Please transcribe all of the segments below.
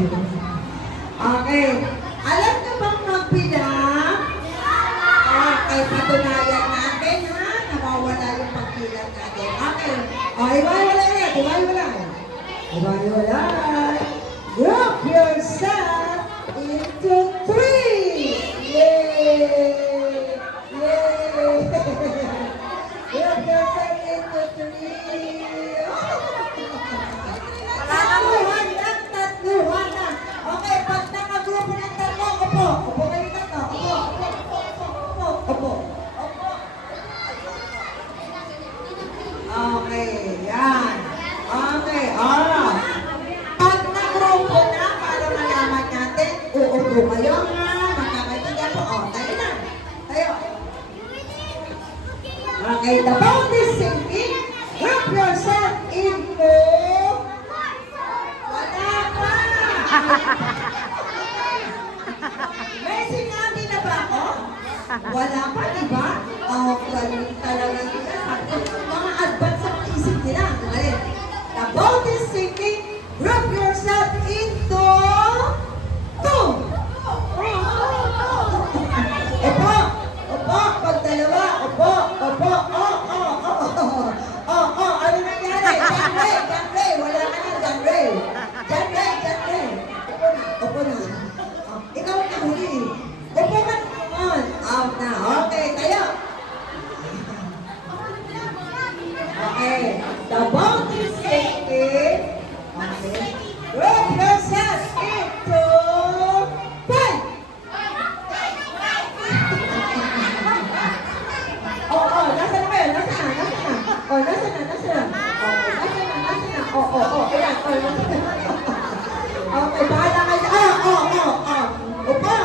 Okay. Alam niyo bang magbilang? Okay, patunayan natin ha. Nawawala yung pagbilang natin. Okay. O, iwaiwalay na. Iwaiwalay. Iwaiwalay. Group yourself into 3. Yay! Yay! Group yourself into 3. Tatluhan lang, tatluhan lang. Okay, pag nakagrupo ng tatlo, opo. Opo kayo tatlo. Opo, opo, opo, opo, opo. Opo. Okay, yan. Okay, pag nagrupo na, para malaman natin, uupo kayo nga, magkakaibigan po. Tayo na. Tayo. Okay, the ball is sinking. Group yourself into... Wala pa! May sinabi na ba ako? Wala pa, di ba? Galing talaga nila. Mga advance ang isip nila. Galing. The boat is sinking. Group yourself into 2. Opo. Opo. Pag dalawa. Opo. Opo. Ano nangyari? Janray. Wala ka na, Janray. Janray. Opo na. Ikaw na huli. Opo ka naman. Out na. Okay, tayo. Okay. The boat is sinking. Okay. Group yourself into 5. Nasa na kayo? Nasa na? Nasa na? Ayan. Okay, bahala kayo. Opo.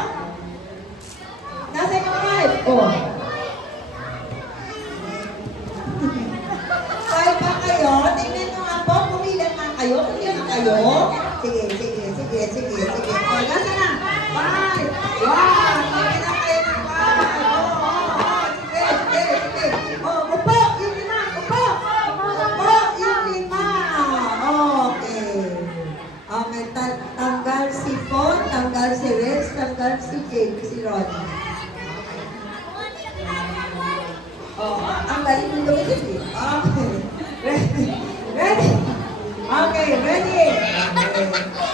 Nasa yung 5. 5 ba kayo? Tingnan nyo nga po, pumilan nga kayo. Pumilan kayo. Sige. Nasa na? 5. Wow! Pumilan kayo ng 5. Sige. Upo! Yung 5. Upo! Yung 5. Okay, tanggal si Fon, tanggal si Rex, tanggal si Jake, si Ronnie. Ang galing ng gawin eh. Okay. Ready? Okay, ready? Okay.